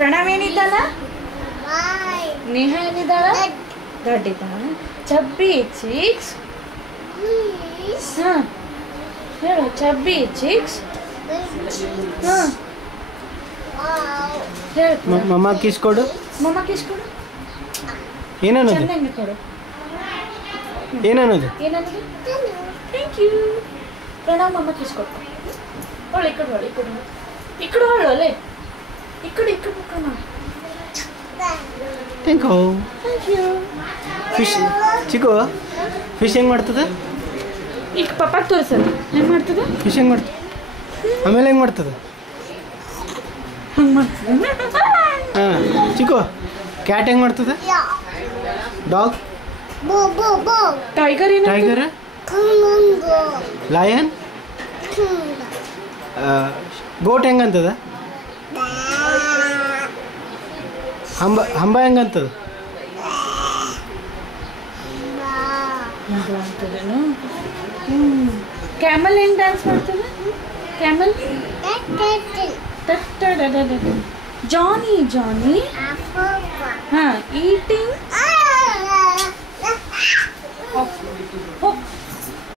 Pranav ಏನಿದ್ದಾನ? Neha ಏನಿದ್ದಾಳ? ದೊಡ್ಡಿದ್ದಾಳ. Chabbi chicks. ಹಾಂ ಹೇಳು, Chabbi chicks. ಹಾಂ ಹೇಳು. ಮಮ್ಮ ಕಿಸ್ ಕೊಡು. ಮಮ್ಮ ಕಿಸ್ ಕೊಡು. ಏನನ್ನೋದು? ಚೆನ್ನಾಗಿ ಕೊಡು. ಏನನ್ನೋದು? ಏನನ್ನೋದು? Thank you. ಪ್ರಣವ್ ಮಮ್ಮ ಕಿಸ್ ಕೊಡು. ಹೊಳು ಈ ಕಡೆ ಹೊಳು, ಈ ಕಡೆ ಹೊಳು, ಈ ಕಡೆ ಹೊಳು ಅಲ್ಲೇ, ಈ ಕಡೆ ಮುಖ. Thank you. ಫಿಶ್ ಚಿಕ್ಕು ಫಿಶ್ ಹೆಂಗೆ ಮಾಡ್ತದೆ? ಈಗ ಪಪ್ಪಾಗೆ ತೋರಿಸೋದು ಹೆಂಗೆ ಮಾಡ್ತದೆ. ಫಿಶ್ ಹೆಂಗೆ ಮಾಡ್ತದೆ? ಆಮೇಲೆ ಹೆಂಗೆ ಮಾಡ್ತದೆ? ಹಂಗೆ ಮಾಡ್ತದೆ. ಹಾಂ ಚಿಕ್ಕು ಕ್ಯಾಟ್ ಹೆಂಗೆ ಮಾಡ್ತದೆ? ಡಾಗ್, ಟೈಗರ್ ಏನು? ಟೈಗರ್, ಲಯನ್, ಗೋಟ್ ಹೆಂಗಂತದ? ಹಂಬ ಹೆಂಗಂತದ? ಅಂತದೇನು? ಕ್ಯಾಮಲ್ ಹೆಂಗೆ ಡ್ಯಾನ್ಸ್ ಮಾಡ್ತದೆ? ಕ್ಯಾಮಲ್ ಜಾನಿ ಹಾಂ ಈಟಿಂಗ್